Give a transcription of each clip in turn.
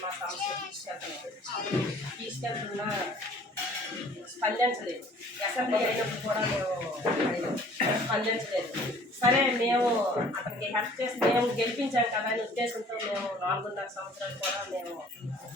మా సంస్థ తీసుకెళ్తున్నాం తీసుకెళ్తున్నా స్పందించలేదు అసెంబ్లీ అయినప్పుడు కూడా మేము అడిగాం. స్పందించలేదు సరే మేము అతనికి హెల్ప్ చేసి మేము గెలిపించాం కదా అనే ఉద్దేశంతో మేము నాలుగున్నర సంవత్సరాలు కూడా మేము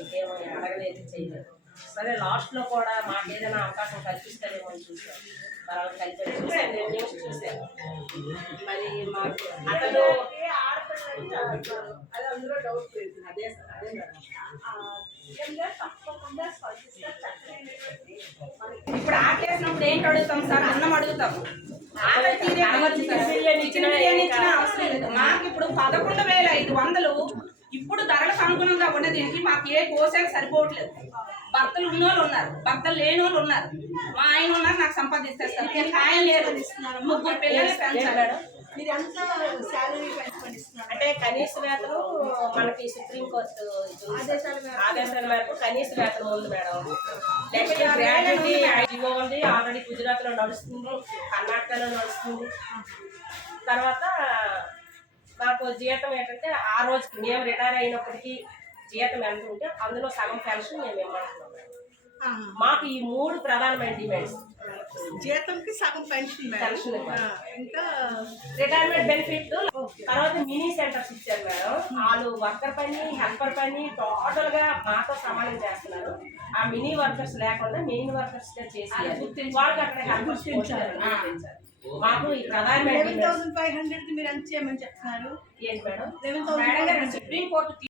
ఇంకేమో అడగలేదు చేయలేదు సరే లాస్ట్లో కూడా మాకు ఏదైనా అవకాశం కల్పిస్తారేమో అని చూసాం. చూసాను నేను న్యూస్ చూశాను. మరి మాకు అతను అది అందులో డౌట్ లేదు అదే సార్ అదే మేడం తప్పకుండా స్పందిస్తారు చక్కనైనటువంటి మనకి ఇప్పుడు ఆకేసినప్పుడు ఏంటి అడుగుతాం సార్? అన్నం అడుగుతాం. ఆకలి తీరే అన్నం ఇచ్చిన బిర్యానీ ఇచ్చినా అవసరం లేదు. మాకు ఇప్పుడు పదకొండు వేల ఐదు వందలు ఇప్పుడు ధరలకు అనుగుణంగా ఉన్నది మాకు ఏ కోసాలు సరిపోవట్లేదు. భర్తలు ఉన్నోళ్ళు ఉన్నారు. భర్తలు లేని వాళ్ళు ఉన్నారు. మా ఆయన ఉన్నారు నాకు సంపాదిస్తారు ఆయన లేదు ముగ్గురు పిల్లలు పెంచాలి మీరు ఎంత శాలరీ పెంచుకొని ఇస్తున్నారు? అంటే కనీస వేతనం మనకి సుప్రీంకోర్టు ఆదేశాల మేరకు. కనీస వేతనం ఉంది మేడం. నెక్స్ట్ గ్రాడ్యుటీ ఐడిఓ ఉంది ఆల్రెడీ గుజరాత్లో నడుస్తుంది. కర్ణాటకలో నడుస్తుంది. తర్వాత నాకు జీతం ఏంటంటే ఆ రోజుకి మేము రిటైర్ అయినప్పటికీ జీతం ఎంత ఉంటే అందులో సగం పెన్షన్ మేము ఇవ్వమంటున్నాం. మాకు ఈ మూడు ప్రధానమైన డిమాండ్స్. జీతంకి సగం పెన్షన్ పెన్షన్ ఇంకా రిటైర్మెంట్ బెనిఫిట్ తర్వాత మినీ సెంటర్స్ ఇచ్చారు మేడం. వాళ్ళు వర్కర్ పని హెల్పర్ పని టోటల్గా మాతో సమానం చేస్తున్నారు. ఆ మినీ వర్కర్స్ లేకుండా మెయిన్ వర్కర్స్ చేసి వాళ్ళకి అక్కడ గుర్తించారు. మాకు ఈ ప్రధానమైన లెవెన్ థౌసండ్ ఫైవ్ హండ్రెడ్ మీరు ఎంత చేయమని చెప్తున్నారు? ఏంటి madam? Eleven thousand supreme court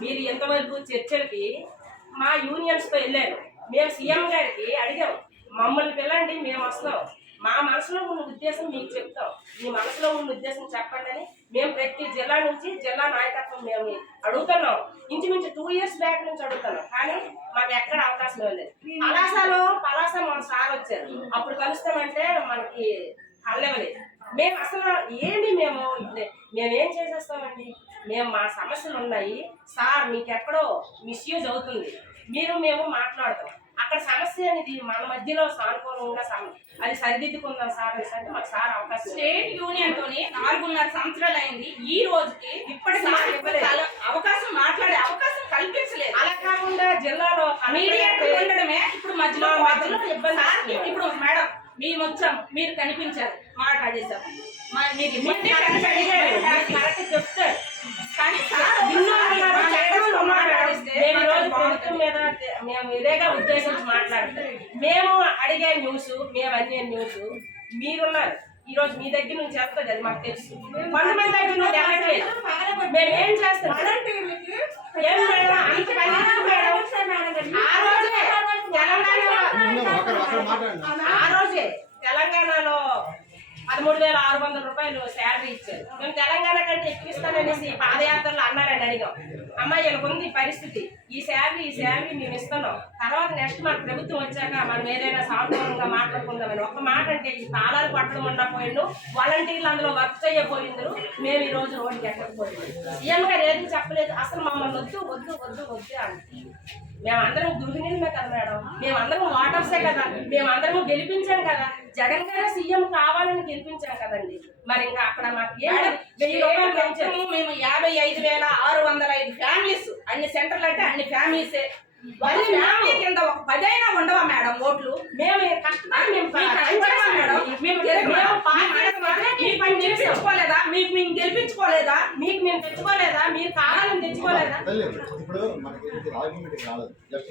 మీరు ఎంతవరకు చర్చలకి మా యూనియన్స్తో వెళ్ళారు. మేము సీఎం గారికి అడిగాం మమ్మల్ని పిల్లండి మేము వస్తాం మా మనసులో ఉన్న ఉద్దేశం మీకు చెప్తాం. మీ మనసులో ఉన్న ఉద్దేశం చెప్పండి అని మేము ప్రతి జిల్లా నుంచి జిల్లా నాయకత్వం మేము అడుగుతున్నాం. ఇంచుమించు టూ ఇయర్స్ బ్యాక్ నుంచి అడుగుతున్నాం. కానీ మాకు ఎక్కడ అవకాశం లేదు. పలాసలో పలాస మన సార్ వచ్చారు. అప్పుడు కలుస్తామంటే మనకి కలవలేదు మేము అసలు ఏమి మేము మేమేం చేసేస్తామండి? మేము మా సమస్యలు ఉన్నాయి. సార్ మీకు ఎక్కడో మిస్యూజ్ అవుతుంది. మీరు మేము మాట్లాడతాం. అక్కడ సమస్య అనేది మన మధ్యలో సానుకూలంగా సమ అది సరిదిద్దుకుందాం సార్ అనేసి అంటే మాకు సార్ అవకాశం. స్టేట్ యూనియన్ తోని నాలుగున్నర సంవత్సరాలు అయింది. ఈ రోజుకి. కల- అవకాశం మాట్లాడే అవకాశం కల్పించలేదు. అలా కాకుండా జిల్లాలో మీడియేటర్ ఉండడమే ఇప్పుడు మధ్యలో మధ్యలో ఇబ్బంది. ఇప్పుడు మేడం మేము వచ్చాం మీరు కనిపించారు. మాట్లాడేశాం. మా- మీరు ఇబ్బంది మీరు కరెక్ట్ అడిగారు. మీరు ఇదేగా ఉద్దేశించి మాట్లాడతాం మేము అడిగే న్యూస్ మేము అనే న్యూస్ మీరున్నారు ఈ రోజు మీ దగ్గర నుంచి వెళ్తుంది అది మాకు తెలుసు. కొంతమంది దగ్గర నుంచి వెళ్ళట్లేదు. మేము ఏం చేస్తాం ఏం మేడం? అంత పని ఎందుకు మేడం? ఆ రోజే. ఆ పదమూడు వేల ఆరు వందల రూపాయలు శాలరీ ఇచ్చారు. మేము తెలంగాణ కంటే ఎక్కువ ఇస్తాననేసి పాదయాత్రలో అన్నారని అడిగాం. అమ్మాయి ఇలా ఉంది ఈ పరిస్థితి. ఈ శాలరీ ఈ శాలరీ మేము ఇస్తున్నాం. తర్వాత నెక్స్ట్ మన ప్రభుత్వం వచ్చాక మనం ఏదైనా సానుకూలంగా మాట్లాడుకుందామని. ఒక మాట అంటే ఈ తాళాలు పట్టడం ఉండకపోయిండు వాలంటీర్లు అందులో వర్క్ చేయకపోయిందరు మేము ఈ రోజు రోడ్డుకి ఎక్కకపోయింది సీఎం గారు ఏది చెప్పలేదు అసలు మమ్మల్ని వద్దు వద్దు వద్దు వద్దు అంటే మేమందరం గృహిణీలమే కదా మేడం. మేమందరం వాటర్సే కదా. మేమందరం గెలిపించాం కదా. జగన్ గారు సీఎం కావాలని గెలిపించాం కదండి. మరి ఇంకా అక్కడ మాకు మేము యాభై ఐదు వేల ఆరు వందల ఐదు ఫ్యామిలీస్ అన్ని సెంటర్లు అంటే అన్ని ఫ్యామిలీసే. వాళ్ళ ఫ్యామిలీ కింద ఒక పదైనా ఉండవా మేడం ఓట్లు? మేము కష్టపడి మేము మేడం? మేము పార్టీ మీకు మేము గెలిపించుకోలేదా మీకు మేము గెలిపించుకోలేదా? మీకు మేము తెచ్చుకోలేదా? మీరు కావాలని తెచ్చుకోలేదా? ఇప్పుడు మనకి ఇది ఆర్గ్యుమెంట్ రాలేదు. జస్ట్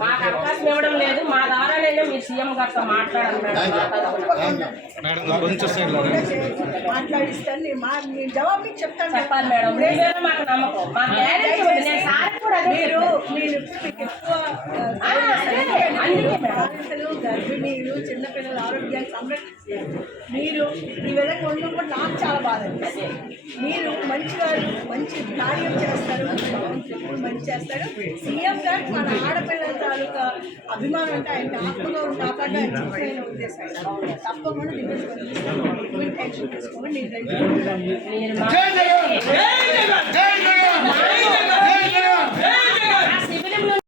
మాకు అవకాశం ఇవ్వడం లేదు మా ద్వారానైనా మీరు సీఎం గారితో మాట్లాడాలి మా జవాబు చెప్తాను చెప్పాలి మేడం మాకు నమ్మకం మా గ్యారెంటీ కూడా మీరు మీరు బాలింతలు గర్భిణీలు చిన్నపిల్లల ఆరోగ్యాన్ని సంరక్షిస్తారు మీరు ఈ విధంగా ఉండడం కూడా నాకు చాలా బాధ అనిపిస్తుంది. మీరు మంచివారు మంచి కార్యం చేస్తారు మంచి చేస్తారు. సీఎం గారు మన ఆడపిల్లల తాలూకా అభిమానం అంటే ఆయన ఆత్మగా కాపాడు ఆయన చూసిన ఉద్దేశం తప్పకుండా మీరు టెన్షన్ తీసుకోండి నేను